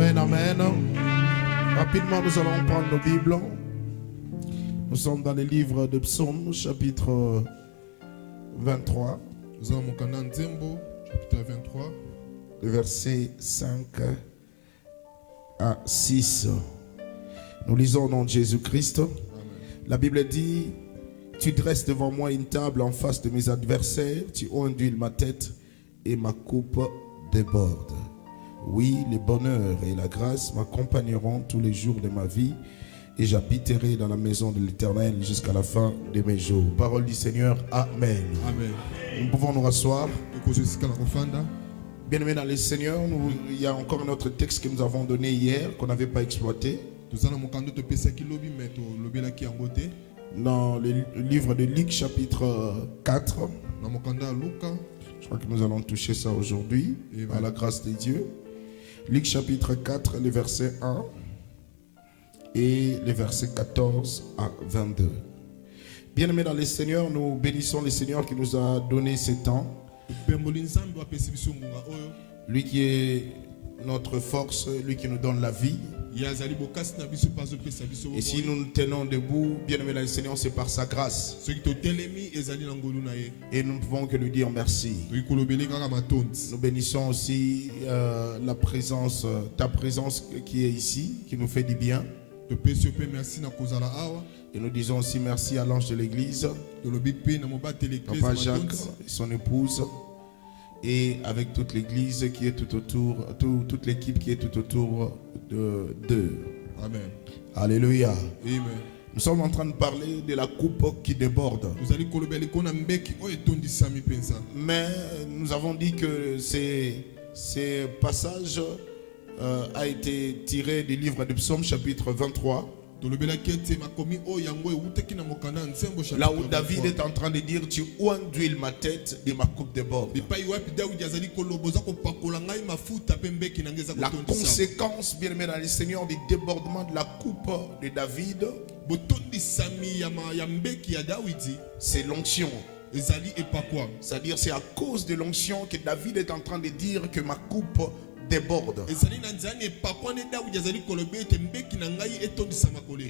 Amen, amen. Rapidement, nous allons prendre nos Bibles. Nous sommes dans le livre de Psaumes, chapitre 23. Nous allons au Canaan Nzembo, chapitre 23. Le verset 5 à 6. Nous lisons au nom de Jésus-Christ. La Bible dit: tu dresses devant moi une table en face de mes adversaires, tu ondules ma tête et ma coupe déborde. Oui, le bonheur et la grâce m'accompagneront tous les jours de ma vie et j'habiterai dans la maison de l'Éternel jusqu'à la fin de mes jours. Parole du Seigneur, Amen. Amen. Nous pouvons nous rasseoir. Bien-aimés dans le Seigneur, il y a encore un autre texte que nous avons donné hier, qu'on n'avait pas exploité. Dans le livre de Luc, chapitre 4. Je crois que nous allons toucher ça aujourd'hui, par la grâce de Dieu. Luc chapitre 4, les versets 1 et les versets 14 à 22. Bien-aimés dans le Seigneur, nous bénissons le Seigneur qui nous a donné ce temps. Lui qui est notre force, lui qui nous donne la vie. Et si nous nous tenons debout, bien-aimés dans le Seigneur, c'est par sa grâce. Et nous ne pouvons que lui dire merci. Nous bénissons aussi la présence, ta présence qui est ici, qui nous fait du bien. Et nous disons aussi merci à l'ange de l'église, Papa Jacques et son épouse, et avec toute l'église qui est tout autour, toute l'équipe qui est tout autour d'eux. Amen. Alléluia. Amen. Nous sommes en train de parler de la coupe qui déborde. Mais nous avons dit que ces passages a été tiré du livre de Psaumes chapitre 23. Là où David est en train de dire: tu ondules ma tête et ma coupe déborde. La conséquence, bien aimé dans le Seigneur, du débordement de la coupe de David, c'est l'onction. C'est-à-dire c'est à cause de l'onction que David est en train de dire que ma coupe déborde. Et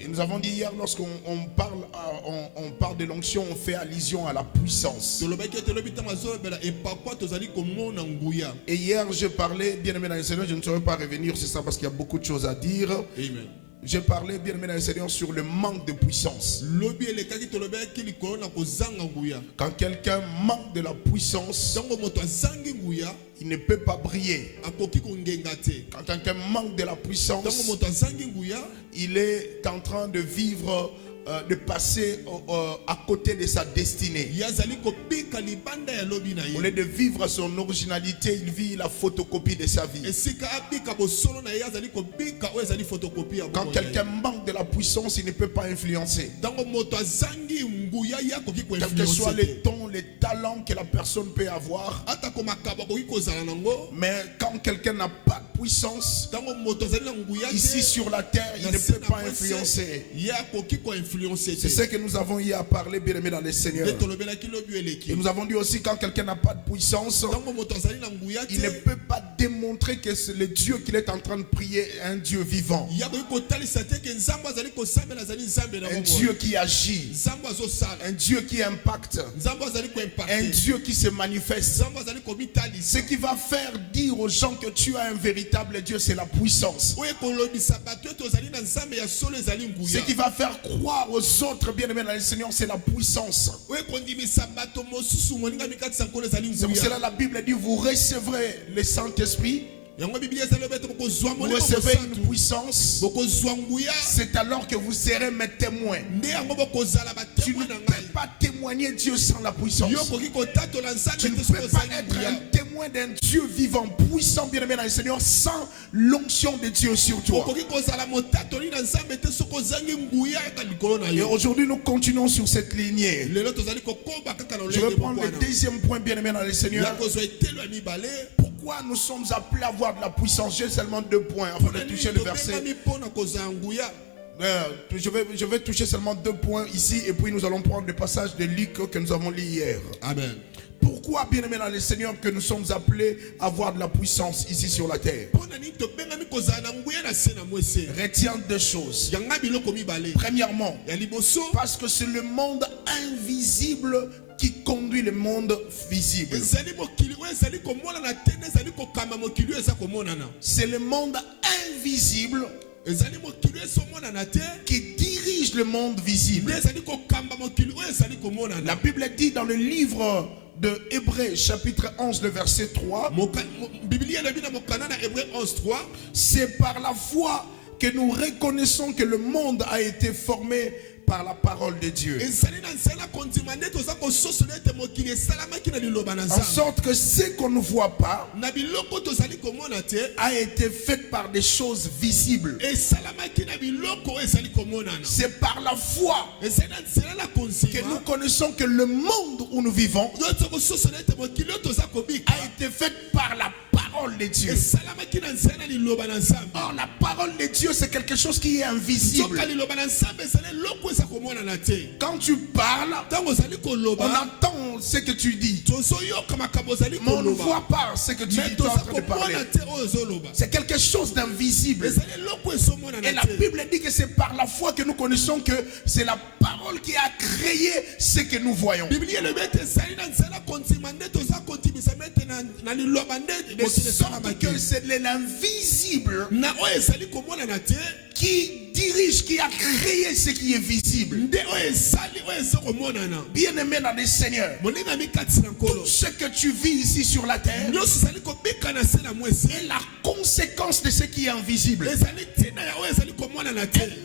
nous avons dit hier, lorsqu'on parle de l'onction, on fait allusion à la puissance. Et hier, je parlais, bien aimé dans le Seigneur, je ne saurais pas revenir sur ça parce qu'il y a beaucoup de choses à dire. Amen. J'ai parlé, bien aimé dans le Seigneur, sur le manque de puissance. Quand quelqu'un manque de la puissance, il ne peut pas briller. Quand quelqu'un manque de la puissance, il est en train de vivre, de passer à côté de sa destinée. Au lieu de vivre son originalité, il vit la photocopie de sa vie. Quand quelqu'un manque de la puissance, il ne peut pas influencer. Quel que soit les dons, les talents que la personne peut avoir. Mais quand quelqu'un n'a pas de puissance, ici sur la terre, il ne peut pas influencer. C'est ce que nous avons hier parlé, bien aimé dans le Seigneur. Et nous avons dit aussi, quand quelqu'un n'a pas de puissance, il ne peut pas démontrer que c'est le Dieu qu'il est en train de prier est un Dieu vivant. Un Dieu qui agit. Un Dieu qui impacte. Un Dieu qui se manifeste. Ce qui va faire dire aux gens que tu as un véritable Dieu, c'est la puissance. Ce qui va faire croire aux autres, bien aimés dans le Seigneur, c'est la puissance. C'est pour cela la Bible dit: vous recevrez le Saint-Esprit. Vous recevez une puissance. C'est alors que vous serez mes témoins. Tu ne peux pas témoigner Dieu sans la puissance. Tu ne peux pas être un témoin d'un Dieu vivant, puissant, bien aimé dans le Seigneur, sans l'onction de Dieu sur toi. Et aujourd'hui, nous continuons sur cette lignée. Je vais prendre le deuxième point, bien aimé dans le Seigneur. Pourquoi nous sommes appelés à avoir de la puissance? J'ai seulement 2 points avant de toucher le verset. Je vais toucher seulement 2 points ici et puis nous allons prendre le passage de Luc que nous avons lu hier. Amen. Pourquoi, bien-aimés dans le Seigneur, que nous sommes appelés à avoir de la puissance ici sur la terre? Retiens deux choses. Premièrement, parce que c'est le monde invisible qui conduit le monde visible. C'est le monde invisible qui dirige le monde visible. La Bible dit dans le livre de Hébreux chapitre 11 le verset 3, c'est par la foi que nous reconnaissons que le monde a été formé par la parole de Dieu. En sorte que ce qu'on ne voit pas a été fait par des choses visibles. C'est par la foi que nous connaissons que le monde où nous vivons a été fait par la parole de Dieu. Or, la parole de Dieu, c'est quelque chose qui est invisible. Quand tu parles, on entend ce que tu dis, mais on ne voit pas ce que tu dis. Tu es en train de parler. C'est quelque chose d'invisible. Et la Bible dit que c'est par la foi que nous connaissons que c'est la parole qui a créé ce que nous voyons. De sorte que c'est l'invisible qui dirige, qui a créé ce qui est visible. Bien-aimé dans le Seigneur, tout ce que tu vis ici sur la terre est la conséquence de ce qui est invisible. Un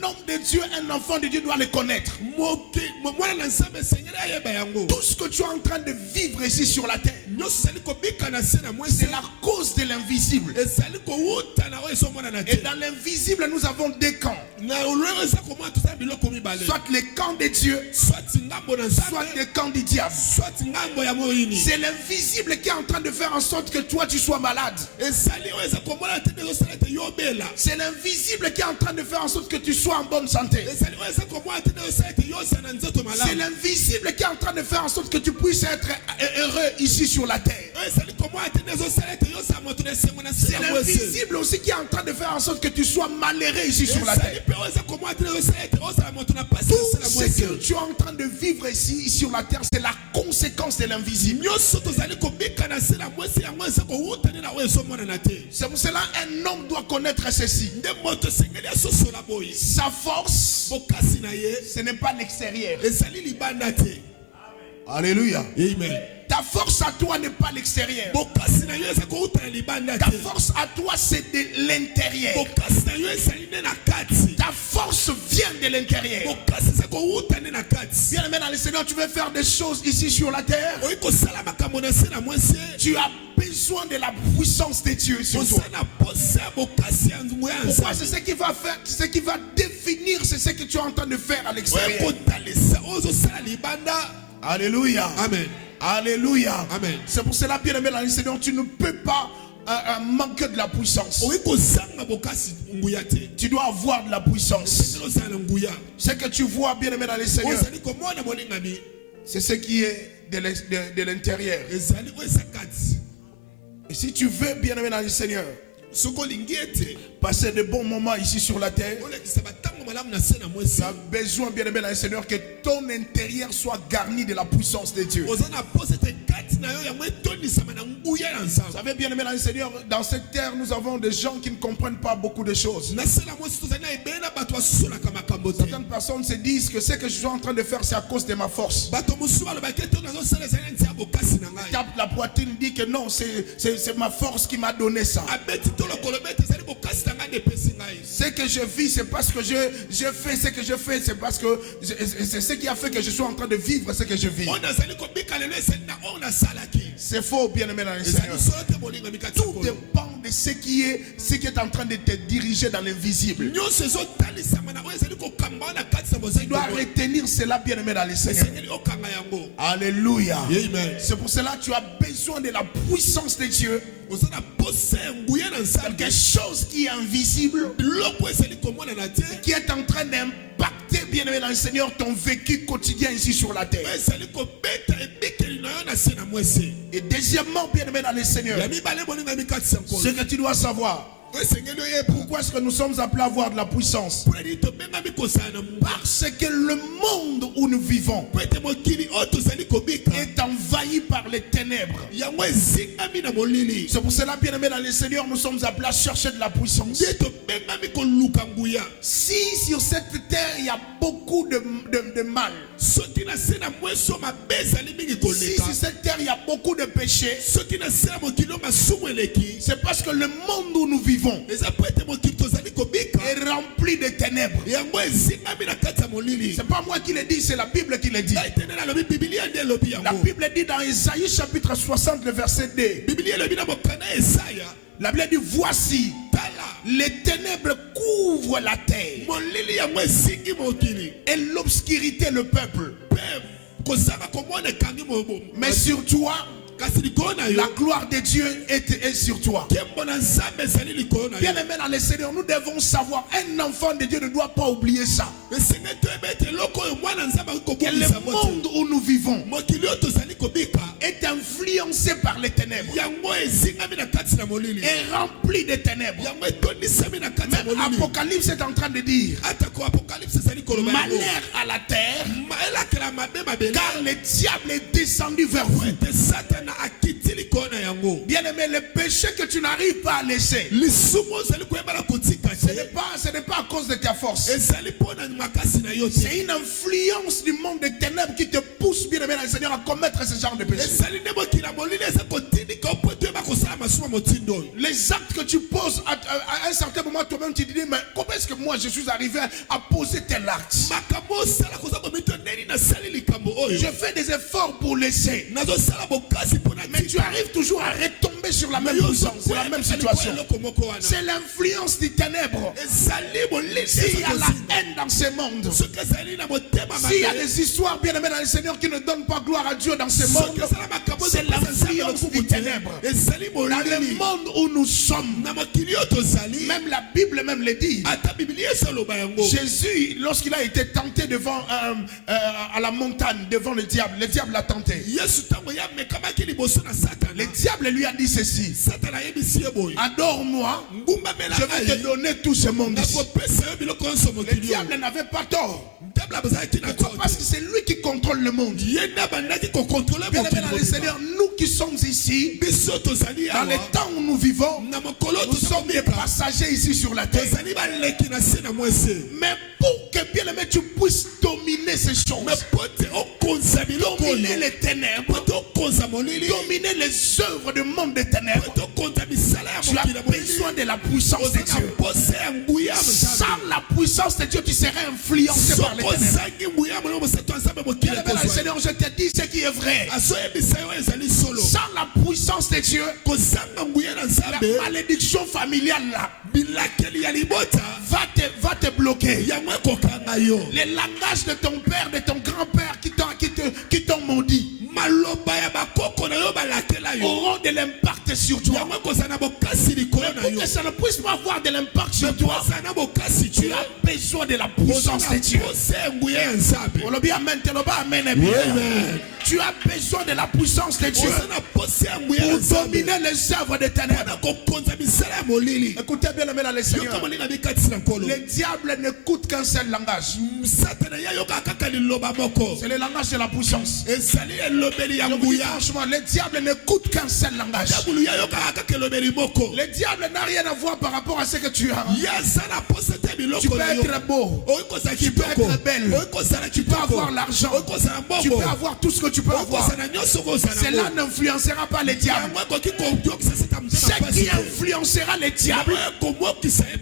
homme de Dieu, un enfant de Dieu doit le connaître. Tout ce que tu es en train de vivre ici sur la terre, c'est la cause de l'invisible. Et dans l'invisible, nous avons deux camps. Soit les camps de Dieu, soit les camps du diable. C'est l'invisible qui est en train de faire en sorte que toi tu sois malade. C'est l'invisible qui est en train de faire en sorte que tu sois en bonne santé. C'est l'invisible qui est en train de faire en sorte que tu puisses être heureux ici sur la terre. C'est l'invisible aussi qui est en train de faire en sorte que tu sois malheureux ici sur la terre. Tout ce que tu es en train de vivre ici sur la terre, c'est la conséquence de l'invisible. C'est pour cela un homme doit connaître ceci. Sa force, ce n'est pas l'extérieur. Alléluia. Amen. Ta force à toi n'est pas l'extérieur. Ta force à toi c'est de l'intérieur. Ta force vient de l'intérieur. Bien aimé dans le Seigneur, tu veux faire des choses ici sur la terre. Tu as besoin de la puissance de Dieu sur toi. Pourquoi? C'est ce qui va faire, ce qui va définir, c'est ce que tu es en train de faire à l'extérieur. Alléluia. Amen. Alléluia. Amen. C'est pour cela, bien aimé dans le Seigneur, tu ne peux pas manquer de la puissance. Tu dois avoir de la puissance. Ce que tu vois, bien aimé dans le Seigneur, c'est ce qui est de l'intérieur. Et si tu veux, bien aimé dans le Seigneur, passer de bons moments ici sur la terre, tu as besoin, bien aimé dans le Seigneur, que ton intérieur soit garni de la puissance de Dieu. Vous savez, bien aimé dans le Seigneur, dans cette terre, nous avons des gens qui ne comprennent pas beaucoup de choses. Certaines personnes se disent que ce que je suis en train de faire, c'est à cause de ma force. Tape la poitrine, dit que non, c'est ma force qui m'a donné ça. Ce que je vis, c'est parce que je fais ce que je fais, c'est parce que c'est ce qui a fait que je suis en train de vivre ce que je vis. C'est faux, bien aimé dans le Seigneur. Tout dépend de ce qui est en train de te diriger dans l'invisible. Tu dois retenir cela, bien aimé dans le Seigneur. Alléluia. C'est pour cela que tu as besoin de la puissance de Dieu. Quelque chose qui est invisible, qui est en train d'impacter affecter, bien-aimé dans le Seigneur, ton vécu quotidien ici sur la terre. Et deuxièmement, bien-aimé dans le Seigneur, ce que tu dois savoir, pourquoi est-ce que nous sommes appelés à avoir de la puissance? Parce que le monde où nous vivons est envahi par les ténèbres. C'est pour cela, bien-aimé dans le Seigneur, nous sommes appelés à chercher de la puissance. Si sur cette terre il y a beaucoup de mal, si sur cette terre il y a beaucoup de péchés, c'est parce que le monde où nous vivons est rempli de ténèbres. C'est pas moi qui le dis, c'est la Bible qui le dit. La Bible dit dans Isaïe chapitre 60, le verset 2. La Bible dit, voici, les ténèbres couvrent la terre et l'obscurité le peuple. Mais sur toi, la gloire de Dieu est sur toi. Bien-aimé dans le Seigneur, nous devons savoir, un enfant de Dieu ne doit pas oublier ça. Que le monde où nous vivons est influencé par les ténèbres, est rempli de ténèbres. Même Apocalypse est en train de dire, malheur à la terre, car le diable est descendu vers vous. Bien-aimé, le péché que tu n'arrives pas à laisser, ce n'est pas à cause de ta force. C'est une influence du monde des ténèbres qui te pousse, bien-aimé dans le Seigneur, à commettre ce genre de péché. Les actes que tu poses à un certain moment, toi-même tu te dis, mais comment est-ce que moi je suis arrivé à poser tel acte? Je fais des efforts pour laisser, mais tu arrives toujours à retomber sur la même puissance, la même situation. C'est l'influence des ténèbres. S'il y a la haine dans ce monde, s'il y a des histoires, bien aimées dans le Seigneur, qui ne donnent pas gloire à Dieu dans ce monde, c'est l'influence des ténèbres. Dans le monde où nous sommes, même la Bible même le dit. Jésus, lorsqu'il a été tenté devant à la montagne, devant le diable l'a tenté. Le diable lui a dit ceci: adore-moi, je vais te donner tout ce monde ici. Le diable n'avait pas tort. Pourquoi? Parce que c'est lui qui contrôle le monde. Bien dans le Seigneur, nous qui sommes ici, dans les temps où nous vivons, nous sommes des passagers ici sur la terre. Mais pour que, bien aimé, tu puisses dominer ces choses, dominer les ténèbres, dominer les œuvres du monde des ténèbres, tu as besoin de la puissance de Dieu. Sans la puissance de Dieu, tu serais influencé par les ténèbres. Seigneur, je te dis ce qui est vrai. Sans la puissance de Dieu, la malédiction familiale là va te bloquer. Les langages de ton père, de ton grand-père qui t'ont maudit auront de l'impact sur toi. Mais pour que ça ne puisse pas avoir de l'impact sur toi, tu as besoin de la puissance de Dieu. Tu as besoin de la puissance de Dieu pour dominer les œuvres des ténèbres. Écoutez bien, aimé dans le Seigneur, le diable n'écoute qu'un seul langage. C'est le langage de la puissance. Franchement, le diable n'écoute qu'un seul langage. Le diable n'a rien à voir par rapport à ce que tu as. Tu peux être beau, tu peux être belle, tu peux avoir l'argent, tu peux avoir tout ce que tu peux avoir. Cela n'influencera pas le diable. Ce qui influencera le diable,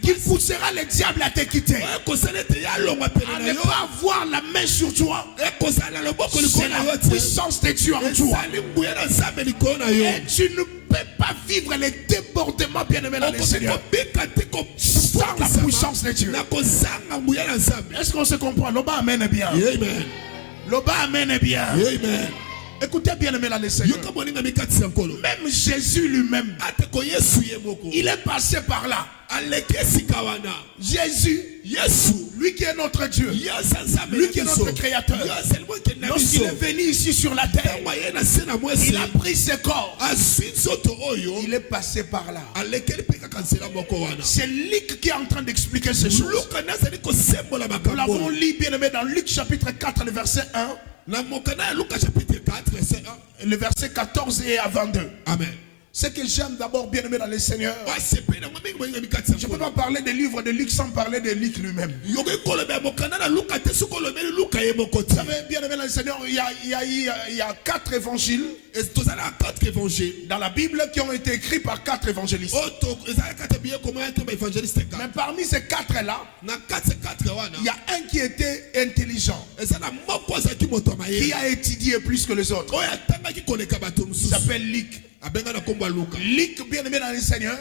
qui poussera le diable à te quitter, à ne pas avoir la main sur toi, c'est la puissance de Dieu en toi. Et tu ne peux pas vivre les débordements, bien-aimés dans le Seigneur, sans la puissance de Dieu. Est-ce qu'on se comprend? L'Oba amène bien. L'Oba amène bien. Écoutez bien aimé dans le Seigneur. Même Jésus lui-même, il est passé par là. Jésus, lui qui est notre Dieu, lui qui est notre créateur, lorsqu'il est venu ici sur la terre, il a pris ses corps, il est passé par là. C'est Luc qui est en train d'expliquer ces choses. Nous l'avons lu bien aimé dans Luc chapitre 4, le verset 1, le verset 14 et à 22. Amen. Ce que j'aime d'abord bien aimé dans le Seigneur, je ne peux pas parler des livres de Luc sans parler de Luc lui-même. Vous savez, bien aimé dans le Seigneur, il y a 4 évangiles dans la Bible qui ont été écrits par 4 évangélistes. Mais parmi ces 4-là, il y a un qui était intelligent, qui a étudié plus que les autres. Il s'appelle Luc. Luc, bien aimé dans le Seigneur,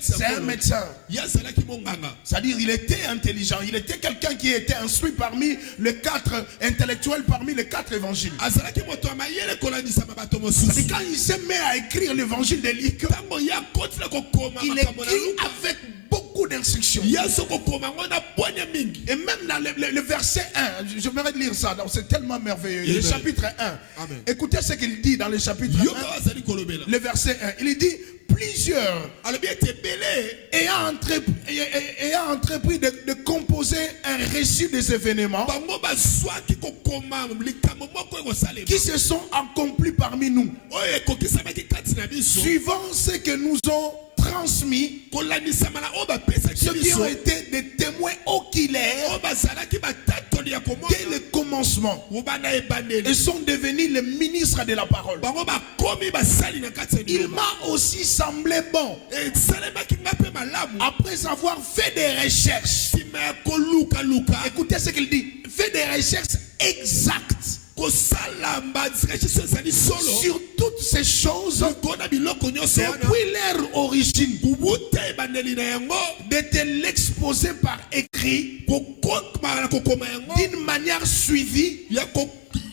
c'est un médecin. C'est-à-dire il était intelligent. Il était quelqu'un qui était instruit parmi les 4 intellectuels, parmi les 4 évangiles. Et quand il s'est mis à écrire l'évangile de Luc, il écrit avec beaucoup d'instructions. Et même dans le verset 1, j'aimerais lire ça, c'est tellement merveilleux. Le chapitre 1. Amen. Écoutez ce qu'il dit dans le chapitre 1. Le verset 1. Il dit plusieurs ayant entrepris de composer un récit des événements qui se sont accomplis parmi nous, suivant ce que nous ont transmis, ceux qui ont été des témoins oculaires dès le commencement et sont devenus les ministres de la parole. Il m'a aussi semblé bon, après avoir fait des recherches, écoutez ce qu'il dit, fait des recherches exactes sur toutes ces choses depuis leur origine, de te l'exposer par écrit d'une manière suivie,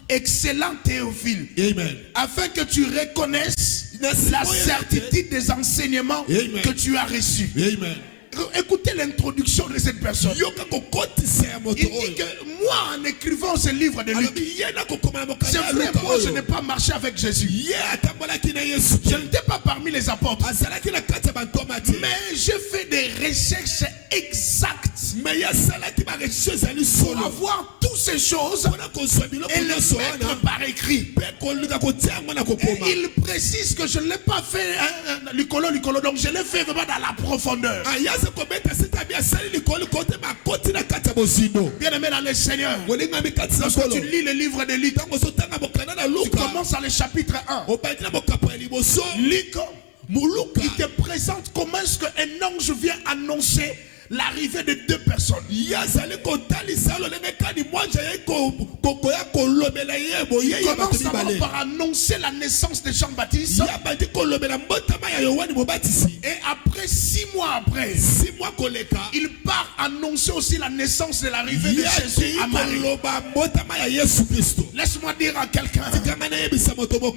excellent Théophile. Amen. Afin que tu reconnaisses la certitude des enseignements que tu as reçus. Amen. Écoutez l'introduction de cette personne. Il dit que moi, en écrivant ce livre de Luc, c'est vrai, moi je n'ai pas marché avec Jésus. Je n'étais pas parmi les apôtres. Mais j'ai fait des recherches exactes pour avoir toutes ces choses et les mettre par écrit. Et il précise que je ne l'ai pas fait lucolo, donc je l'ai fait vraiment dans la profondeur. Bien aimé dans le Seigneur, lorsque tu lis le livre de Luc, tu commences à le chapitre 1. Luc, il te présente comment est-ce qu'un ange vient annoncer l'arrivée de 2 personnes. Il commence d'abord par annoncer la naissance de Jean-Baptiste. Et après 6 mois après, il part annoncer aussi la naissance de l'arrivée de Jésus à Marie. Laisse-moi dire à quelqu'un,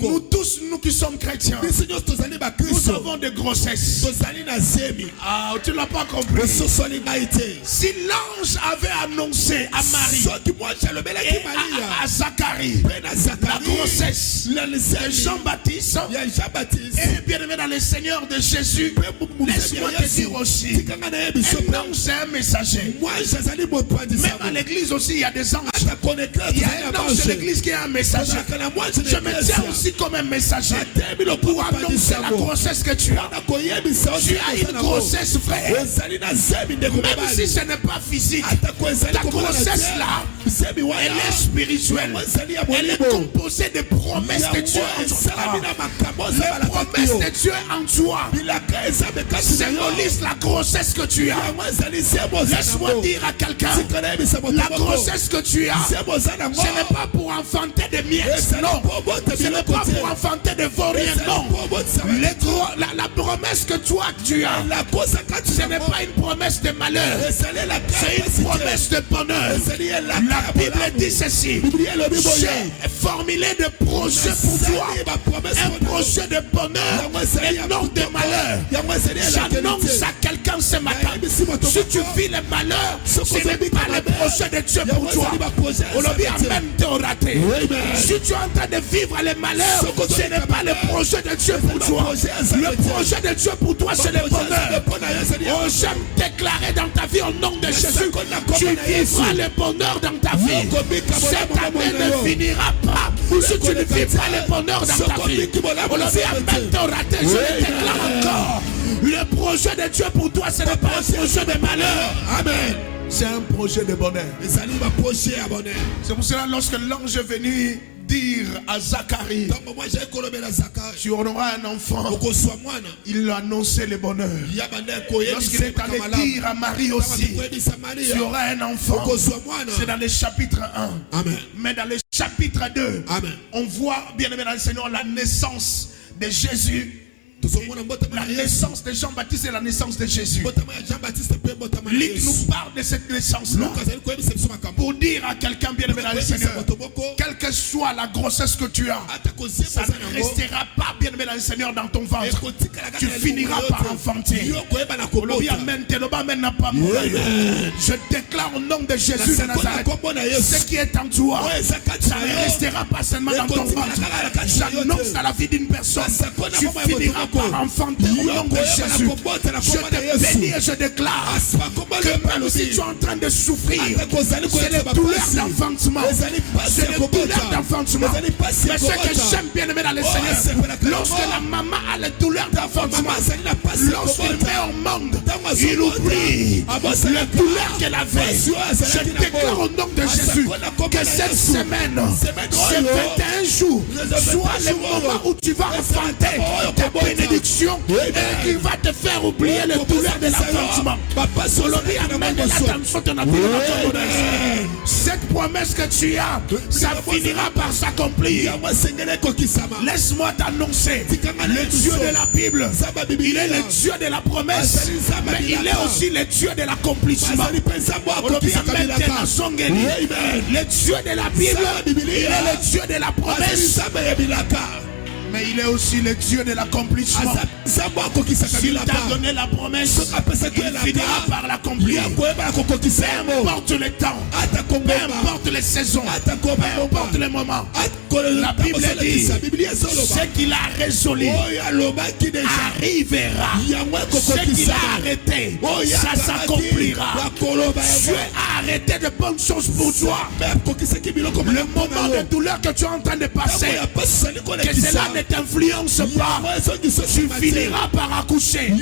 nous tous, nous qui sommes chrétiens, nous avons des grossesses. Ah, tu ne l'as pas compris. Si l'ange avait annoncé à Marie et à Zacharie la grossesse de Jean-Baptiste, et bien aimé dans le Seigneur de Jésus, laisse-moi te dire aussi, un ange c'est un messager. Même à l'église aussi il y a des anges. Il y a un ange de l'église qui est un messager. Je me tiens aussi comme un messager pour annoncer la grossesse que tu as. Tu as une grossesse, frère. Même si ce n'est pas physique, ta grossesse là, elle est spirituelle. Elle est composée de promesses que Dieu a en toi. Les promesse de Dieu en toi symbolise la grossesse que tu as. Laisse-moi dire à quelqu'un, la grossesse que tu as, ce n'est pas pour enfanter des miettes, non. Ce n'est pas pour enfanter des vauriens, non. La promesse que toi tu as, ce n'est pas une promesse de malheur, c'est une promesse de bonheur. La Bible dit ceci: j'ai formulé des projets pour toi, un projet de bonheur et non de malheur. J'annonce à quelqu'un ce matin, si tu vis le malheur, ce n'est pas le projet de Dieu pour toi. Si tu es en train de vivre le malheur, ce n'est pas le projet de Dieu pour toi. Le projet de Dieu pour toi, c'est le bonheur. Oh, j'aime déclarer dans ta vie au nom de Jésus, tu vivras le bonheur dans ta vie. Cette année ne finira pas si tu ne vis pas le bonheur dans ta vie. Je le déclare encore. Le projet de Dieu pour toi, ce n'est pas un projet de malheur. Amen. C'est un projet de bonheur. C'est pour cela, lorsque l'ange est venu dire à Zacharie, tu auras un enfant, il a annoncé le bonheur. Lorsqu'il est allé dire à Marie aussi, tu auras un enfant, c'est dans le chapitre 1. Amen. Mais dans le chapitre 2, amen, on voit, bien aimé dans le Seigneur, la naissance de Jésus. La naissance de Jean-Baptiste et la naissance de Jésus. Luc nous parle de cette naissance-là pour dire à quelqu'un bien aimé dans le Seigneur, quelle que soit la grossesse que tu as, ça ne restera pas bien aimé dans le Seigneur dans ton ventre. Tu finiras par enfanter. Je déclare au nom de Jésus de Nazareth, ce qui est en toi, ça ne restera pas seulement dans ton ventre. J'annonce à la vie d'une personne, tu finiras par enfanter au nom de Jésus. Je te bénis et je déclare que même si tu es en train de souffrir, c'est les douleurs d'enfantement. C'est les douleurs d'enfantement. Mais ce que j'aime bien aimer dans le Seigneur, lorsque la maman a les douleurs d'enfantement, lorsqu'il met au monde, il oublie les douleurs qu'elle avait. Je déclare au nom de Jésus que cette semaine, ces 21 jours, soit le moment où tu vas enfanter tes bénédictions et qui va te faire oublier les douleurs de l'enfantement. Cette promesse que tu as, ça finira par s'accomplir. Laisse-moi t'annoncer, le Dieu de la Bible, il est le Dieu de la promesse, mais il est aussi le Dieu de l'accomplissement. Le Dieu de la Bible, il est le Dieu de la promesse, mais il est aussi le Dieu de l'accomplissement. S'il t'a donné la promesse, il finira par l'accomplir. Peu importe le temps, peu importe les saisons, peu importe les moments. La Bible dit, ce qu'il a résolu arrivera. Ce qu'il a arrêté, ça s'accomplira. Dieu a arrêté de bonnes choses pour toi. Le moment de douleur que tu es en train de passer, que cela ne t'influence pas, tu finiras par accoucher.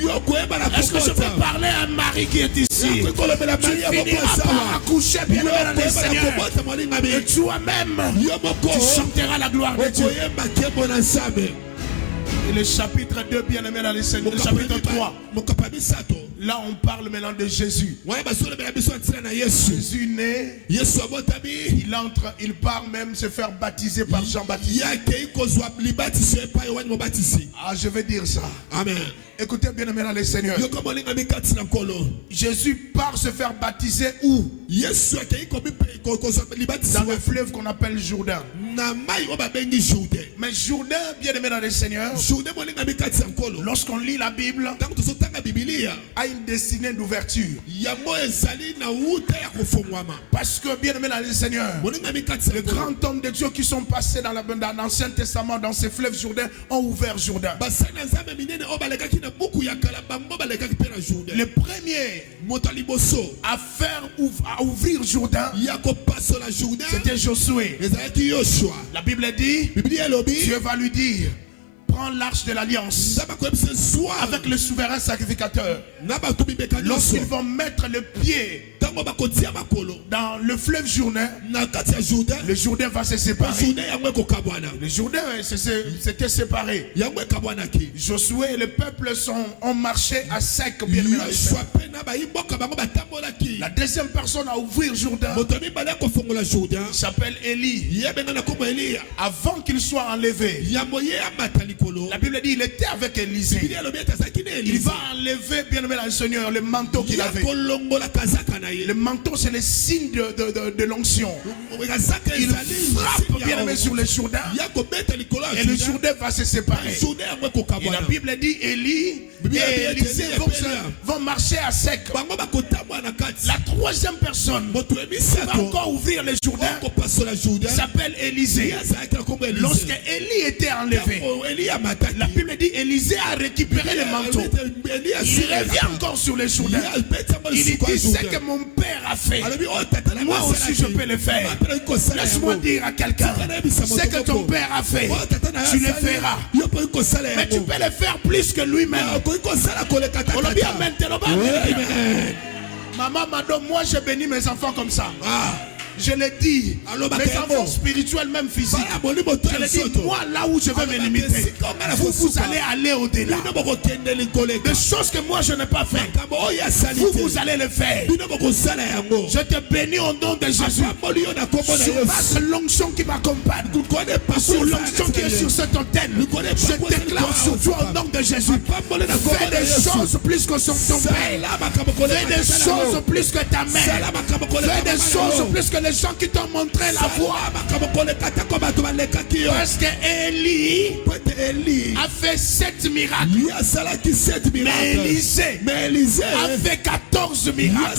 Est-ce que je peux parler à un mari qui est ici? Tu finiras par accoucher, bien aimé dans le Seigneur. Et toi-même, tu chanteras la gloire de Dieu. Et le chapitre 2, bien aimé dans le Seigneur, le chapitre 3, là on parle maintenant de Jésus. Jésus naît, il entre, il part même se faire baptiser par Jean-Baptiste. Ah, je vais dire ça. Amen. Écoutez bien aimé dans le Seigneur. Jésus part se faire baptiser où? Dans le fleuve qu'on appelle Jourdain. Mais Jourdain, bien aimé dans le Seigneur, lorsqu'on lit la Bible, a une destinée d'ouverture. Parce que bien aimé dans le Seigneur, les grands hommes de Dieu qui sont passés dans l'Ancien Testament, dans ces fleuves Jourdain, ont ouvert Jourdain. Le premier à ouvrir Jourdain, c'était Josué. La Bible dit, Dieu va lui dire, prend l'arche de l'alliance avec le souverain sacrificateur. Lorsqu'ils vont mettre le pied dans le fleuve Jourdain, le Jourdain va se séparer. Le Jourdain s'était séparé. Josué et le peuple ont marché à sec. La deuxième personne à ouvrir Jourdain s'appelle Élie. Avant qu'il soit enlevé, la Bible dit qu'il était avec Élisée. Il va enlever, bien aimé le Seigneur, le manteau qu'il avait. Le manteau, c'est le signe de l'onction. Il frappe, bien aimé, sur le Jourdain. Et le Jourdain va se séparer. Et la Bible dit Élie et Élisée vont marcher à sec. La troisième personne qui va encore ouvrir le Jourdain s'appelle Élisée. Lorsque Élie était enlevé, la Bible dit Élisée a récupéré le manteau. Il revient encore sur le Jourdain. Il dit ce que mon père a fait, moi aussi je peux le faire. Laisse-moi dire à quelqu'un, ce que ton père a fait, tu le feras. Mais tu peux le faire plus que lui-même. Maman, madame, moi j'ai béni mes enfants comme ça. Je l'ai dit, mes enfants spirituels, même physiques. Je l'ai dit, moi là où je vais me limiter, vous allez aller au-delà. Des choses que moi je n'ai pas fait, vous allez le faire. Je te bénis au nom de Jésus. Sur l'onction qui m'accompagne, sur l'onction qui est sur cette antenne, je déclare sur toi au nom de Jésus. Fais des choses plus que ton père. Fais des choses plus que ta mère. Fais des choses plus que les gens qui t'ont montré la voie. Parce que Élie a fait 7 miracles. Mais Élisée a fait 14 miracles.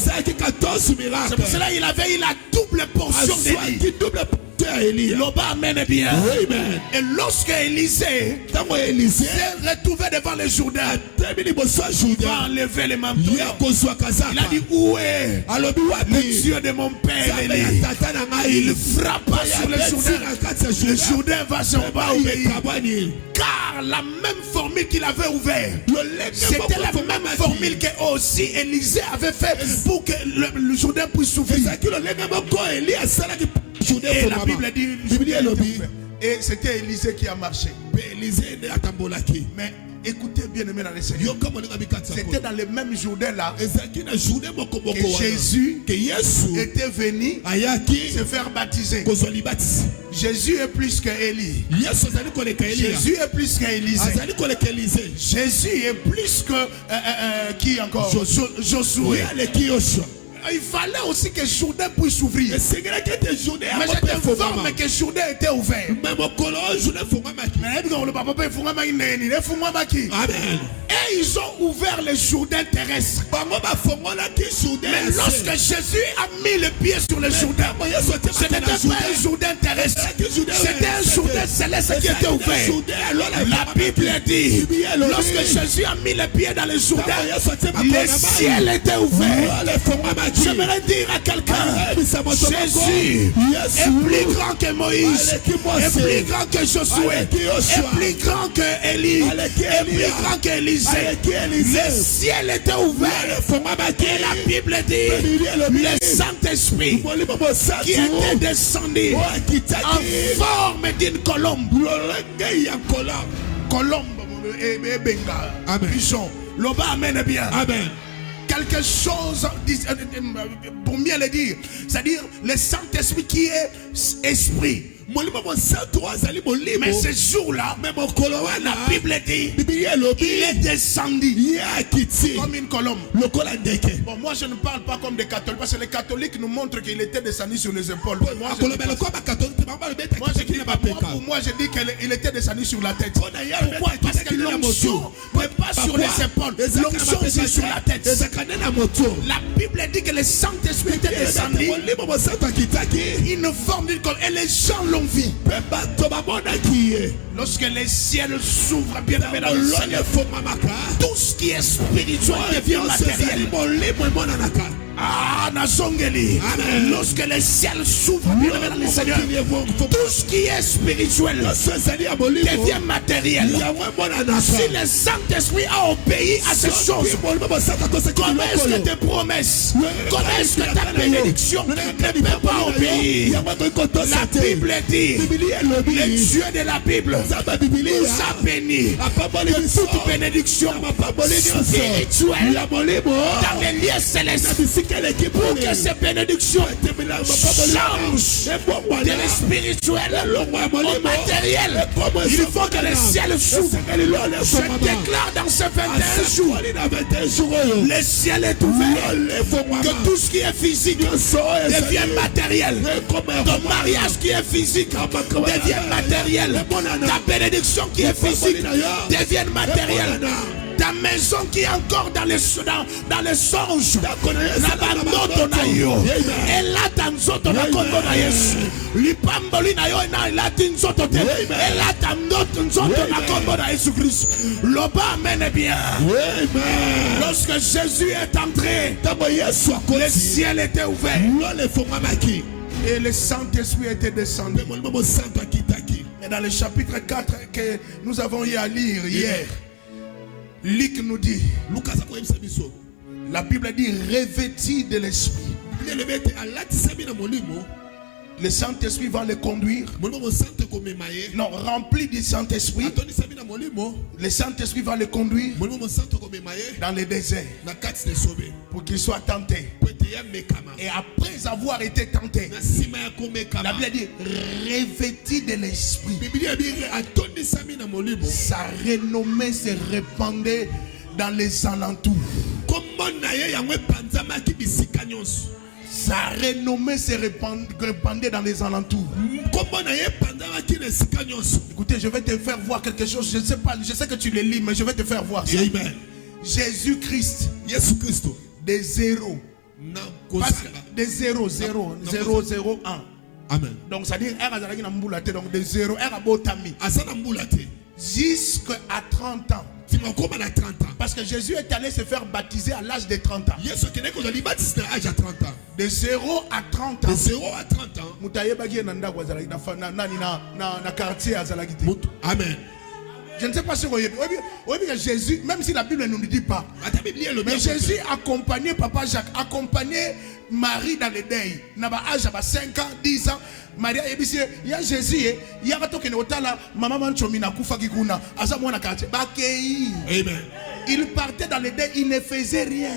C'est pour cela qu'il avait eu la double portion d'Élie. L'Oba amène bien. Et lorsque Élisée s'est retrouvé devant le Jourdain, il va enlever les manteaux. Il a dit, où est le Dieu de mon père Élie? Il frappa sur le Jourdain. Le Jourdain va se obéir. Car la même formule qu'il avait ouverte, c'était la même formule que aussi Élisée avait fait pour que le Jourdain puisse s'ouvrir. Et la Bible dit, et c'était Élisée qui a marché. Mais écoutez bien aimé dans le Seigneur, c'était dans le même Jourdain là que Jésus était venu se faire baptiser. Jésus est plus qu'Élie. Jésus est plus qu'Élisée. Jésus est plus que qui encore? Josué. Il fallait aussi que Jourdain puisse s'ouvrir. Mais je t'informe que Jourdain était ouvert. Et ils ont ouvert le Jourdain terrestre. Mais lorsque Jésus a mis le pied sur le Jourdain, ce n'était pas un Jourdain terrestre. C'était un Jourdain céleste qui était ouvert. La Bible dit, lorsque Jésus a mis le pied dans le Jourdain, le ciel était ouvert. J'aimerais dire à quelqu'un, Jésus est plus grand que Moïse, est plus grand que Josué, est plus grand que Élie, est plus grand qu'Élisée. Le ciel était ouvert. Et la Bible dit, le Saint-Esprit qui était descendu en forme d'une colombe. Colombe et benga. Pigeon. L'Oba amène bien. Amen. Quelque chose, pour mieux le dire, c'est-à-dire le Saint-Esprit qui est esprit. Mais ce jour-là, la Bible dit, il est descendu comme une colombe. Bon, moi je ne parle pas comme des catholiques, parce que les catholiques nous montrent qu'il était descendu sur les épaules. Pour moi je dis qu'il était descendu sur la tête. Pourquoi? Parce que l'onction n'est pas sur les épaules, l'onction c'est sur la tête. La Bible dit que le Saint-Esprit était descendu, une forme d'une colombe, et les gens l'ont vu. Lorsque les ciels s'ouvrent, bien aimé dans le Seigneur, tout ce qui est spirituel devient matériel. Ah, Nazongeli. Lorsque les ciels s'ouvrent, bien-aimé Seigneur, tout ce qui est spirituel devient matériel. Si le Saint-Esprit a obéi à ces choses, comment est-ce que tes promesses, comment est-ce que ta bénédiction ne peut pas obéir? La Bible dit, le Dieu de la Bible nous a bénis de toute bénédiction spirituelle dans les lieux célestes, pour que ces bénédictions changent de l'spirituel au matériel. Il faut que le ciel s'ouvre. Je déclare dans ces 21 jours, le ciel est ouvert, que tout ce qui est physique devienne matériel. Ton mariage qui est physique devienne matériel. Ta bénédiction qui est physique devienne matériel. Ta maison qui est encore dans les songes, Nabandoto na yo. Ela tanzoto na kondo na Yesu. Lipamboli na yo na latin zoto te. Ela tandoto nzoto na kondo na Yesu Christ. Loba amen bien. Lorsque Jésus est entré, le ciel était ouvert. Et le Saint-Esprit était descendu. Et dans le chapitre 4 que nous avons eu à lire hier, Luc nous dit, la Bible dit revêtis de l'Esprit. Le Saint-Esprit va le conduire. Non, rempli du Saint-Esprit. Le Saint-Esprit va le conduire dans le désert pour qu'il soit tenté. Et après avoir été tenté, la Bible dit revêtis de l'Esprit. Sa renommée se répandait dans les alentours. Sa renommée se répandait dans les alentours. Écoutez, je vais te faire voir quelque chose. Je ne sais pas, je sais que tu le lis, mais je vais te faire voir ça. Jésus-Christ, des zéros. Des 0, 0, 0, 0, 1. Amen. Donc ça dit donc de 0 jusqu'à 30 ans. Parce que Jésus est allé se faire baptiser à l'âge de 30 ans. De 0 à 30 ans. De 0 à 30 ans. Amen. Je ne sais pas si vous voyez. Jésus, même si la Bible ne nous dit pas, mais Jésus accompagnait Papa Jacques, accompagnait Marie dans le deuil. Il y a 5 ans, 10 ans. Marie il y a Jésus, il y a maman Amen. Il partait dans le deuil, il ne faisait rien.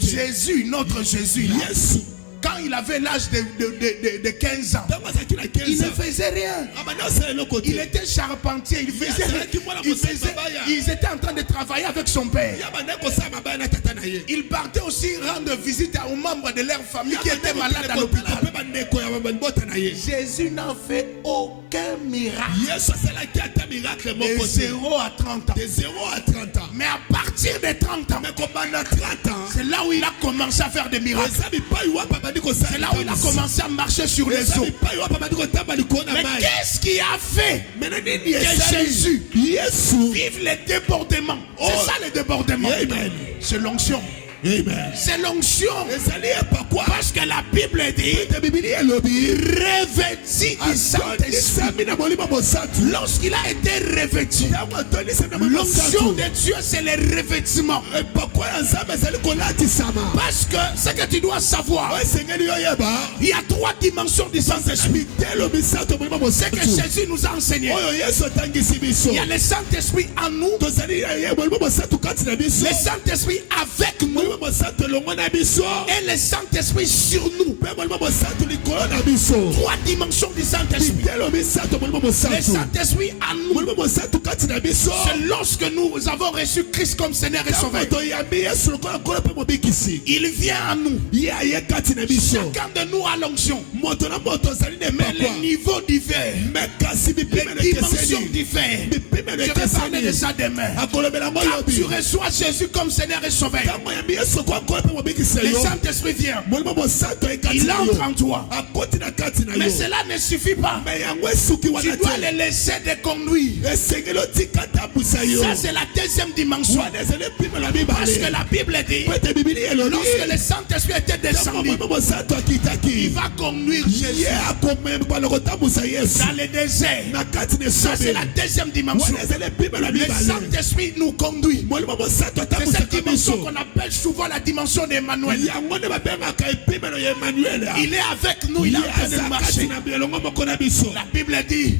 Jésus, notre Jésus, là, quand il avait l'âge de 15 ans, il ne faisait rien. Il était charpentier, il faisait rien. Ils étaient en train de travailler avec son père. Il partait aussi rendre visite aux membres de leur famille qui étaient malades à l'hôpital. Jésus n'a fait aucun miracle. De 0 à 30 ans. Mais à partir de 30 ans, c'est là où il a commencé à faire des miracles. C'est là où il a commencé à marcher sur les eaux. Mais qu'est-ce qui a fait que Jésus vive les débordements? C'est ça le débordement. C'est l'onction. C'est l'onction. Parce que la Bible dit revêti du Saint-Esprit. Lorsqu'il a été revêtu, l'onction de Dieu c'est le revêtement. Parce que ce que tu dois savoir, il y a 3 dimensions du Saint-Esprit. C'est que Jésus nous a enseigné. Il y a le Saint-Esprit en nous, le Saint-Esprit avec nous et le Saint-Esprit sur nous. 3 dimensions du Saint-Esprit. Le Saint-Esprit en nous, c'est lorsque nous avons reçu Christ comme Seigneur et Sauveur. Il vient en nous. Chacun de nous a l'onction. Mais les niveaux diffèrent, les dimensions diffèrent. Je vais parler de ça demain. Quand tu reçois Jésus comme Seigneur et Sauveur, Le Saint-Esprit vient. Il entre en toi. Mais cela ne suffit pas. Tu dois le laisser te conduire. Ça, c'est la deuxième dimension. Parce que la Bible dit, lorsque le Saint-Esprit était descendu, il va conduire Jésus dans le désert. Ça, c'est la deuxième dimension. Le Saint-Esprit nous conduit. C'est cette dimension qu'on appelle souvent la dimension d'Emmanuel. Il est avec nous, il est en train de marcher. La Bible dit,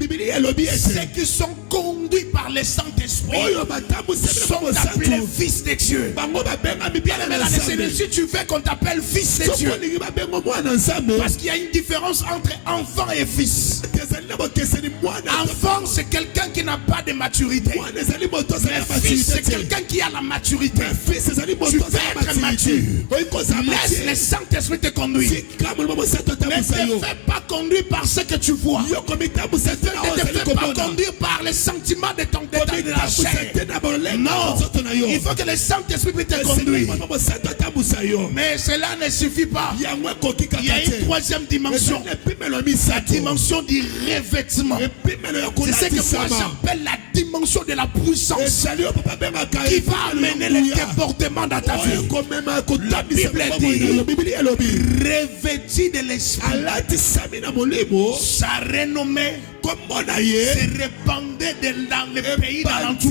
ceux qui sont conduits par le Saint-Esprit sont appelés fils de Dieu. Si tu veux qu'on t'appelle fils de Dieu, parce qu'il y a une différence entre enfant et fils. Enfant, c'est quelqu'un qui n'a pas de maturité. Mais fils, c'est quelqu'un qui a la maturité. Tu peux être mature. Laisse le Saint-Esprit te conduire. Ne te fais pas conduire par ce que tu vois. Ne te fais pas conduire par les sentiments de ton détail de la chair. Non, il faut que le Saint-Esprit te conduise. Mais cela ne suffit pas. Il y a une troisième dimension. La dimension du revêtement. C'est ce que moi j'appelle la dimension de la puissance qui va amener le débordement dans ta vie. La Bible dit, revêtu de l'esprit, sa renommée se répandait dans le pays d'alentour.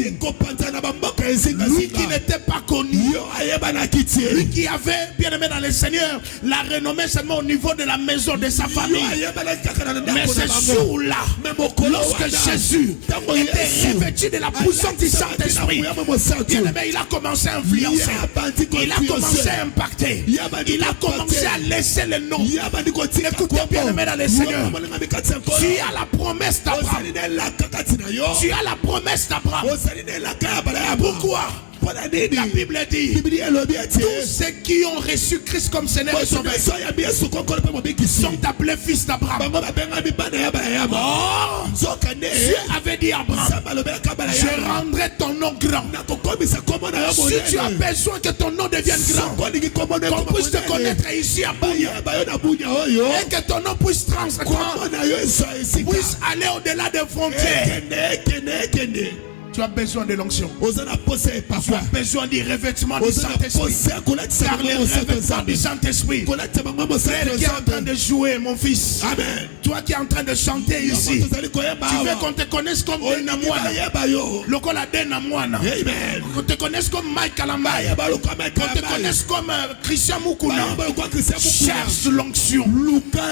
Lui qui n'était pas connu, lui qui avait, bien aimé dans le Seigneur, la renommée seulement au niveau de la maison de sa famille. Mais ce jour-là, lorsque Jésus était revêtu de la puissance du Saint-Esprit, bien aimé, il a commencé à influencer, il a commencé à impacter, il a commencé à laisser le nom. Écoutez, bien aimé dans le Seigneur, tu as la promesse d'Abraham. Tu as la promesse d'Abraham. Pourquoi? La Bible dit, tous ceux qui ont reçu Christ comme Seigneur et Sauveur sont appelés fils d'Abraham. Oh, Dieu avait dit à Abraham, je rendrai ton nom grand. Si tu as besoin que ton nom devienne grand, qu'on puisse te connaître ici à Bunia, et que ton nom puisse transcender, puisse aller au-delà des frontières. Tu as besoin de l'onction. Tu as besoin du revêtement du Saint-Esprit. Car le revêtement du Saint-Esprit, frère qui est en train de jouer, mon fils. Amen. Toi qui es en train de chanter ici, tu veux qu'on te connaisse comme Dena Mwana. Lokola Dena Mwana. Qu'on te connaisse comme Mike Kalambay. Qu'on te connaisse comme Christian Mukuna. Cherche l'onction.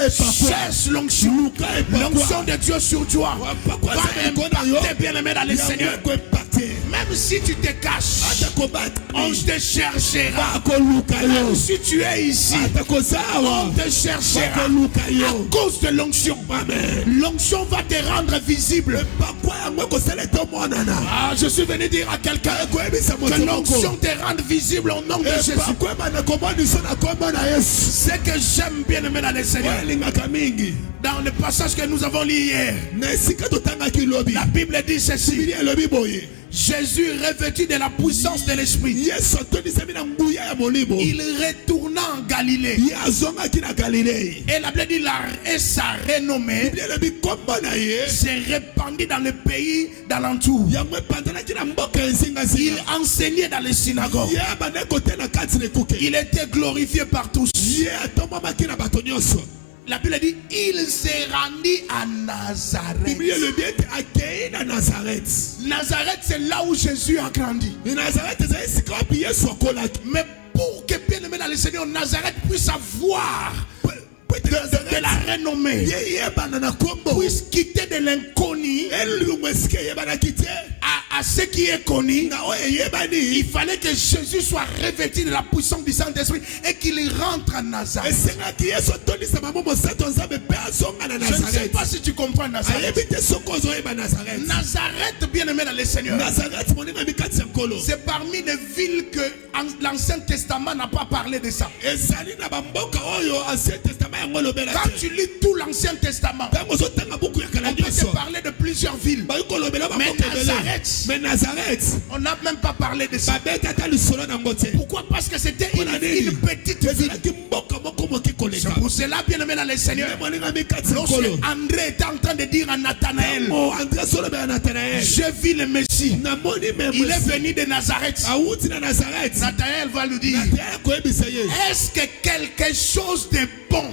Cherche l'onction. L'onction de Dieu sur toi va impacter, bien aimé dans le Seigneur. Même si tu te caches, on te cherchera. Même si tu es ici, on te cherchera à cause de l'onction. L'onction va te rendre visible. Ah, je suis venu dire à quelqu'un que l'onction te rende visible au nom de Jésus. C'est que j'aime bien aimer dans le Seigneur. Dans le passage que nous avons lu hier, la Bible dit ceci. Jésus revêtu de la puissance de l'Esprit, il retourna en Galilée. Et la Bible dit et sa renommée s'est répandue dans le pays d'alentour. Il enseignait dans les synagogues. Il était glorifié par tous. La Bible dit, il s'est rendu à Nazareth. Nazareth, c'est là où Jésus a grandi. Mais pour que bien aimé dans le Seigneur, Nazareth puisse avoir de la renommée, puisse quitter de l'inconnu à ce qui est connu, il fallait que Jésus soit revêtu de la puissance du Saint-Esprit et qu'il rentre à Nazareth. Je ne sais pas si tu comprends Nazareth. Nazareth, bien aimé dans le Seigneur, c'est parmi les villes que l'Ancien Testament n'a pas parlé de ça. Quand tu lis tout l'Ancien Testament, on peut te parler de plusieurs villes. Mais Nazareth, on n'a même pas parlé de ça. Pourquoi? Parce que c'était une petite ville. C'est pour cela, bien aimé dans le Seigneur, lorsque André était en train de dire à Nathanaël, j'ai vu le Messie, il est venu de Nazareth. Nathanaël va lui dire, est-ce que quelque chose de bon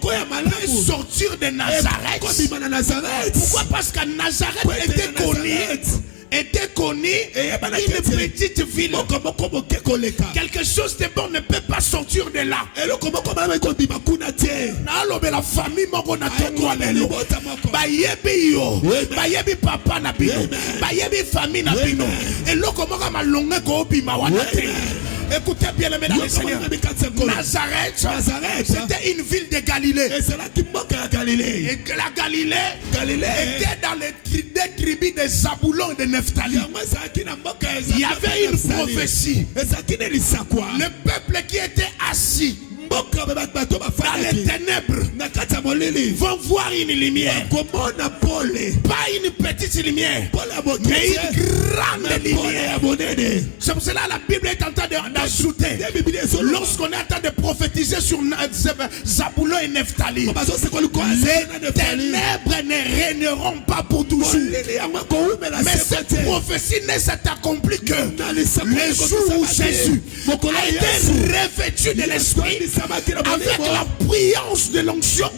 peut sortir de Nazareth? Pourquoi? Parce que Nazareth était connu une petite ville. Quelque chose de bon ne peut pas sortir de là. La famille bayebi papa na bino, bayebi famille na bino. Et lokomoka malonga ko bima wana te. Écoutez bien les mesdames et Seigneur. Nazareth, c'était une ville de Galilée. Et que la Galilée était dans les tribus de Zabulon et de Nephtali. Il y avait une prophétie. Le peuple qui était assis dans les ténèbres vont voir une lumière. Pas une petite lumière, mais une grande lumière. C'est pour cela que la Bible est en train d'ajouter, lorsqu'on est en train de prophétiser sur Zabulon et Nephtali, les ténèbres ne régneront pas pour toujours. Mais cette prophétie ne s'est accomplie que le jour où Jésus a été revêtu de l'Esprit avec la brillance de l'onction.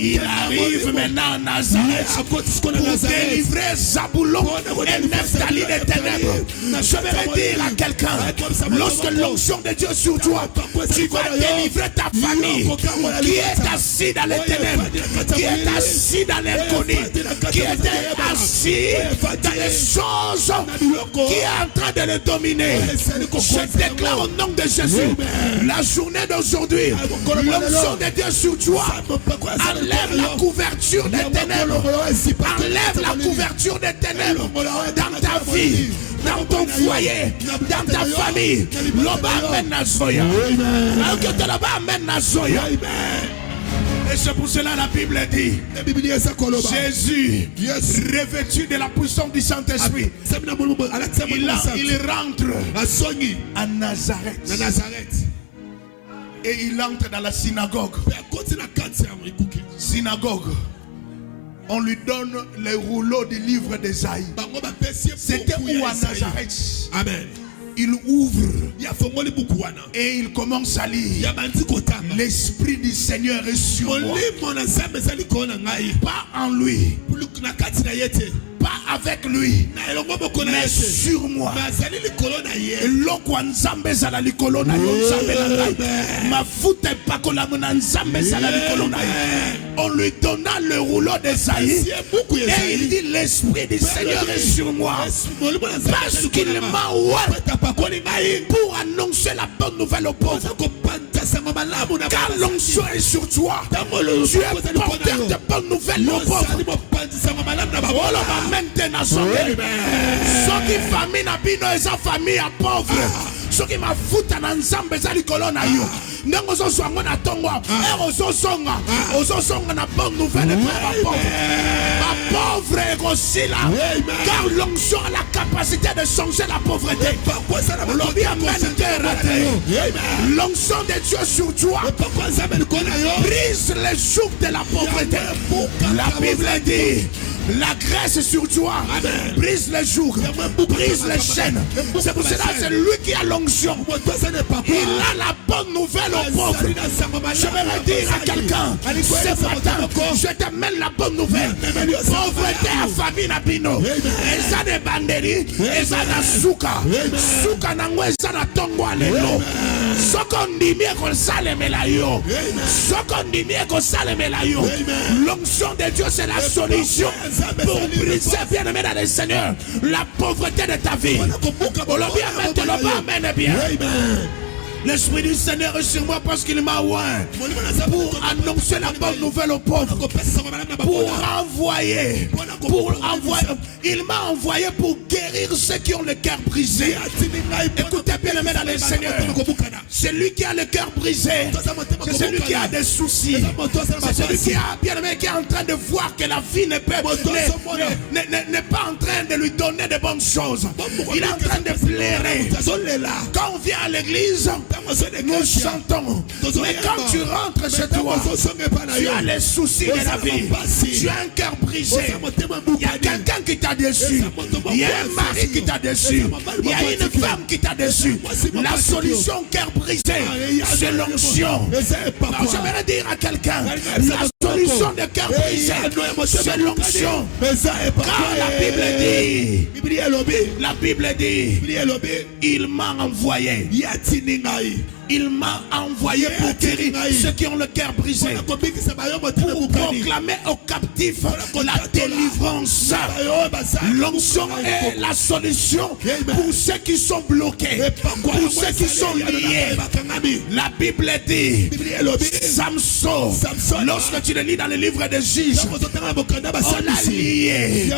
Il arrive maintenant à Nazareth pour délivrer Zabulon et Nephtali des ténèbres. Je vais dire à quelqu'un, lorsque l'onction de Dieu sur toi, tu vas délivrer ta famille qui est assise dans les ténèbres, qui est assise dans l'inconnu, qui est assise dans les choses qui est en train de le dominer. Je déclare au nom de Jésus, la journée d'aujourd'hui, l'onction de Dieu sur toi enlève la couverture des ténèbres, enlève la couverture des ténèbres dans ta vie, dans ton foyer, dans ta famille. Et c'est pour cela la Bible dit, Jésus, revêtu de la puissance du Saint-Esprit, il rentre à Nazareth. Et il entre dans la synagogue. On lui donne les rouleaux du livre d'Ésaïe. C'était où à Nazareth? Amen. Il ouvre et il commence à lire. L'Esprit du Seigneur est sur moi. Pas en lui, pas avec lui, mais sur moi. On lui donna le rouleau d'Ésaïe et il dit, l'Esprit du Seigneur est sur moi parce qu'il m'a ouvert pour annoncer la bonne nouvelle aux pauvres. Car l'onction est sur toi, tu es porteur de bonnes nouvelles aux pauvres. Maintenant, ceux qui famille na bino eza famille à pauvre. Ceux qui m'a foutu dans ensemble eza likolo na yo. Ndenge ozosonga na tongo, ozosonga na bonne nouvelle pour ma pauvre. Ma pauvre est aussi là. Car l'onction a la capacité de changer la pauvreté. L'onction de Dieu sur toi brise les jours de la pauvreté. La Bible dit, la grâce sur toi brise les jours, brise les chaînes. C'est pour cela que c'est lui qui a l'onction. Il a la bonne nouvelle aux pauvres. Je vais dire à quelqu'un, ce matin, je te mets la bonne nouvelle. Pauvreté à famille na bino. Eza de banderi, eza na suka. Suka nango eza na tongo alelo. Sokondimi eko salemela yo. Sokondimi eko salemela yo. L'onction de Dieu c'est la solution pour briser, bien aimé dans le Seigneur, la pauvreté de ta vie. Amen bien. L'Esprit du Seigneur est sur moi parce qu'il m'a oint pour annoncer la bonne nouvelle aux pauvres, il m'a envoyé pour guérir ceux qui ont le cœur brisé. Écoutez bien le dans le Seigneur. C'est lui qui a le cœur brisé. C'est celui qui a des soucis. C'est celui qui a bien aimé, qui est en train de voir que la vie n'est pas en train de lui donner de bonnes choses. Il est en train de pleurer. Quand on vient à l'église, nous chantons. Mais quand tu rentres chez toi, tu as les soucis de la vie. Tu as un cœur brisé. Il y a quelqu'un qui t'a déçu. Il y a un mari qui t'a déçu. Il y a une femme qui t'a déçu. La solution cœur brisé, c'est l'onction. J'aimerais dire à quelqu'un, la solution de cœur brisé, c'est l'onction. Quand la Bible dit, il m'a envoyé. Il m'a envoyé pour guérir ceux qui ont le cœur brisé, pour proclamer aux captifs la délivrance. L'onction est la solution pour ceux qui sont bloqués, pour ceux qui sont liés. La Bible dit, Samson, lorsque tu le lis dans le livre des Juges, on l'a lié,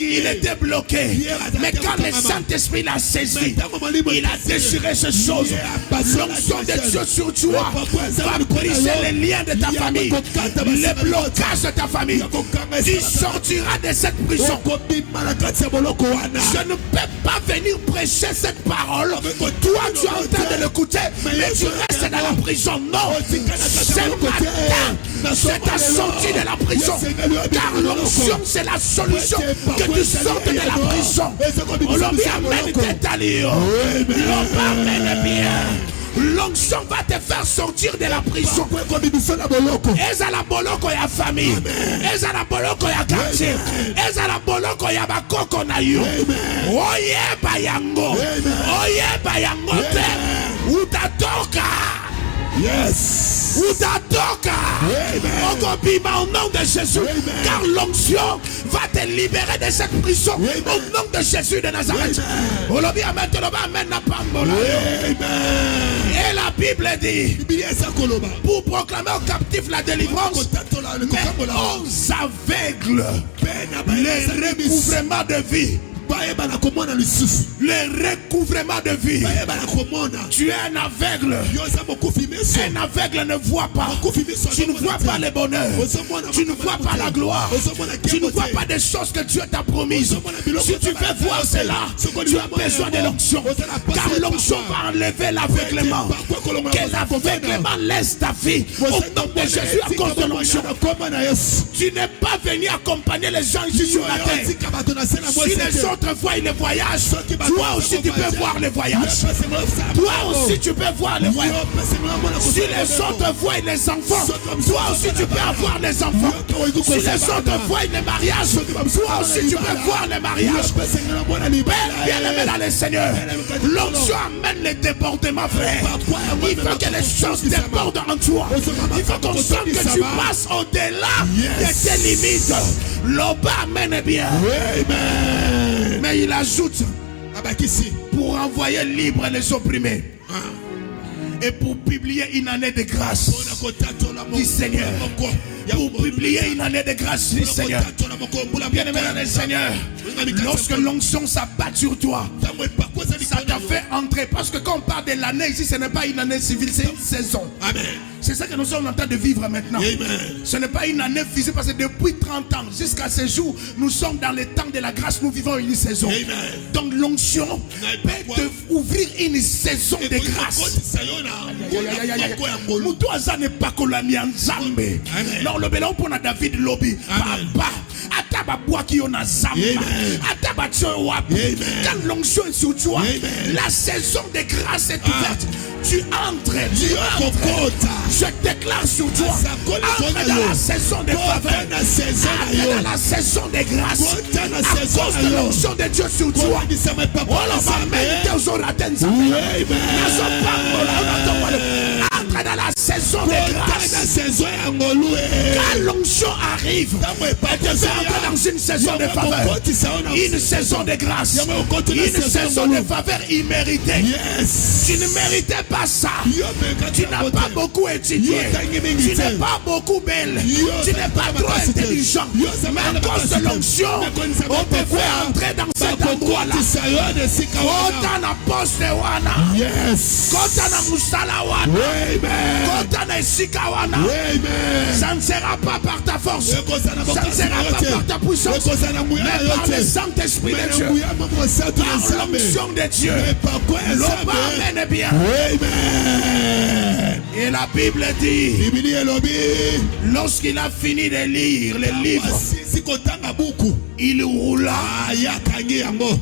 il était bloqué. Mais quand le Saint-Esprit l'a saisi, il a déchiré ces choses. L'onction de Dieu sur toi va briser les liens de ta famille, les blocages de ta famille. Tu sortiras de cette prison. Je ne peux pas venir prêcher cette parole. Toi, tu es en train de l'écouter, mais tu restes dans la prison. Non, ce matin, c'est ta sortie de la prison. Car l'onction, c'est la solution que tu sortes de la prison. On l'a bien amené bien. L'onction va te faire sortir de la prison. Ezala boloko ya famille, ezala boloko ya quartier, ezala boloko ya bakoko na yo. Oyeba yango te. Utatoka. Yes. Utatoka. Okobima au nom de Jésus. Car l'onction va te libérer de cette prison. Au nom de Jésus de Nazareth. Et la Bible dit, pour proclamer aux captifs la délivrance, mais aux aveugles les recouvrements de vie. Le recouvrement de vie. Tu es un aveugle. Un aveugle ne voit pas. Tu ne vois pas le bonheur. Tu ne vois pas la gloire. Tu ne vois pas des choses que Dieu t'a promises. Si tu veux voir cela, tu as besoin de l'onction. Car l'onction va enlever l'aveuglement. Que l'aveuglement laisse ta vie. Au nom de Jésus, à cause de l'onction. Tu n'es pas venu accompagner les gens ici sur la terre. Si les autres voient les voyages, toi aussi tu peux voir les voyages. Toi aussi tu peux voir les voyages. Si les autres voient les enfants, toi aussi tu peux avoir les enfants. Si les autres voient les mariages, toi aussi tu peux voir les mariages. Bien aimé dans le Seigneur, l'onction amène les débordements, frère. Il faut que les choses débordent en toi. Il faut qu'on sente que tu passes au-delà de tes limites. L'Oba amène bien. Mais il ajoute, pour envoyer libre les opprimés et pour publier une année de grâce du Seigneur. Pour publier une année de grâce du Seigneur. Bien-aimé dans le Seigneur, lorsque l'onction s'abat sur toi, ça t'a fait entrer. Parce que quand on parle de l'année ici, ce n'est pas une année civile, c'est une saison. Amen. C'est ça que nous sommes en train de vivre maintenant. Amen. Ce n'est pas une année physique parce que depuis 30 ans jusqu'à ce jour, nous sommes dans le temps de la grâce, nous vivons une saison. Amen. Donc l'onction peut ouvrir une saison de grâce. Non, le bellon pour David lobby. Papa, ataba boaki on a zamba. Ataba tchowapi. Quand l'onction est sur toi, la saison de grâce est ouverte. Tu entres, je déclare sur toi, entre dans la saison de faveur, entre dans la saison de grâce, à cause de l'onction de Dieu sur toi. Entre dans la saison saison de grâce. Quand l'onction arrive, tu vas entrer dans une saison de faveur, une saison de grâce, une saison de faveur imméritée. Tu ne méritais pas ça. Tu n'as pas beaucoup étudié. Tu n'es pas beaucoup belle. Tu n'es pas trop intelligent. Mais à cause de l'onction, on te fait entrer dans cet endroit-là. Quand on a poste wana, quand on a musala wana, quand on a esika wana, ça ne sera pas par ta force, ça ne sera pas par ta puissance, mais par le Saint-Esprit de Dieu, par l'onction de Dieu. L'homme amène bien. Et la Bible dit, lorsqu'il a fini de lire les livres, il roula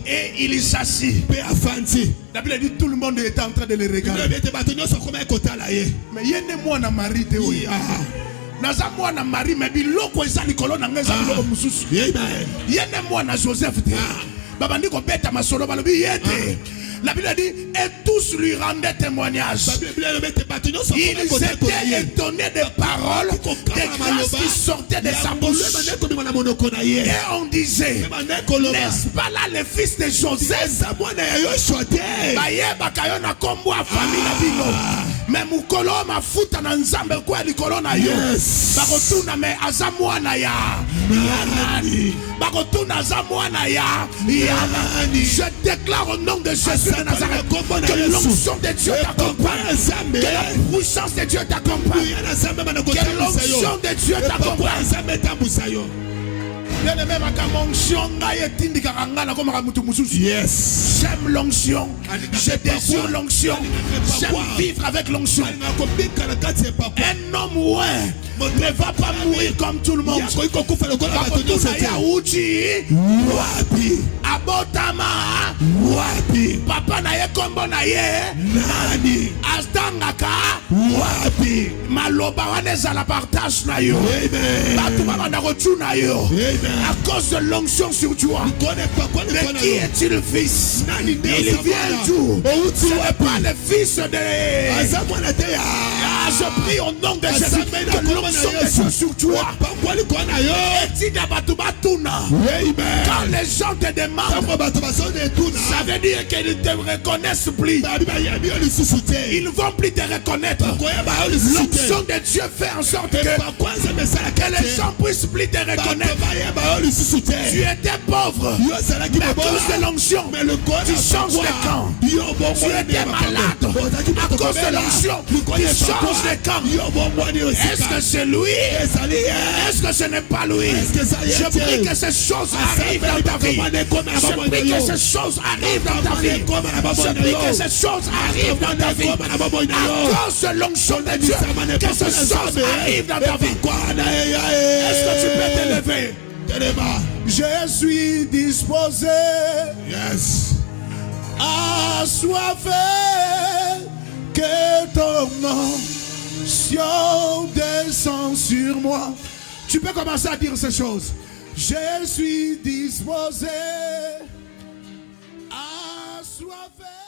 et il s'assit. La Bible dit tout le monde était en train de le regarder. Mais il y a moi na Marie te oyi. Naza moi na Marie mais biloko eza likolo na ngeza biloko mususu. Il y a moi na Joseph te. Baba ndiko beta masolo balobi yete. La Bible dit, et tous lui rendaient témoignage. Ils étaient étonnés des paroles, des grâces qui sortaient de sa bouche. Et on disait, n'est-ce pas là le fils de Joseph? Mais mukolo ma futa na nzambe kwa likolo na yo. Bakotuna me azamwa na ya. Bakotuna azamwa na ya. Je déclare au nom de Jésus de Nazareth que l'onction de Dieu t'accompagne. Que la puissance de Dieu t'accompagne. Que l'onction de Dieu t'accompagne. Yes. J'aime l'onction. Je désire l'onction. J'aime vivre avec l'onction. Un homme ne va pas mourir comme tout le monde. Abotama wapi papa na ye kombo na ye nani astangaka wapi maloba waneza la partage na yo batu baba na rotuna yo à cause de l'onction sur toi. Mais qui est-il le fils? Il vient d'où? Ce n'est pas le fils de... Je prie au nom de Jésus que l'onction est sur toi. Quand les gens te demandent, ça veut dire qu'ils ne te reconnaissent plus. Ils ne vont plus te reconnaître. L'onction de Dieu fait en sorte que les gens puissent plus te reconnaître. Tu étais pauvre, mais à cause de l'onction, tu changes de camp. Tu étais malade, à cause de l'onction, tu changes de camp. Est-ce que c'est lui? Est-ce que ce n'est pas lui? Je prie que ces choses arrivent dans ta vie. Je prie que ces choses arrivent dans ta vie. Je prie que ces choses arrivent dans ta vie. À cause de l'onction de Dieu, que ces choses arrivent dans ta vie. Est-ce que tu peux te lever? Je suis disposé à soifer que ton onction descend sur moi. Tu peux commencer à dire ces choses. Je suis disposé à soifer.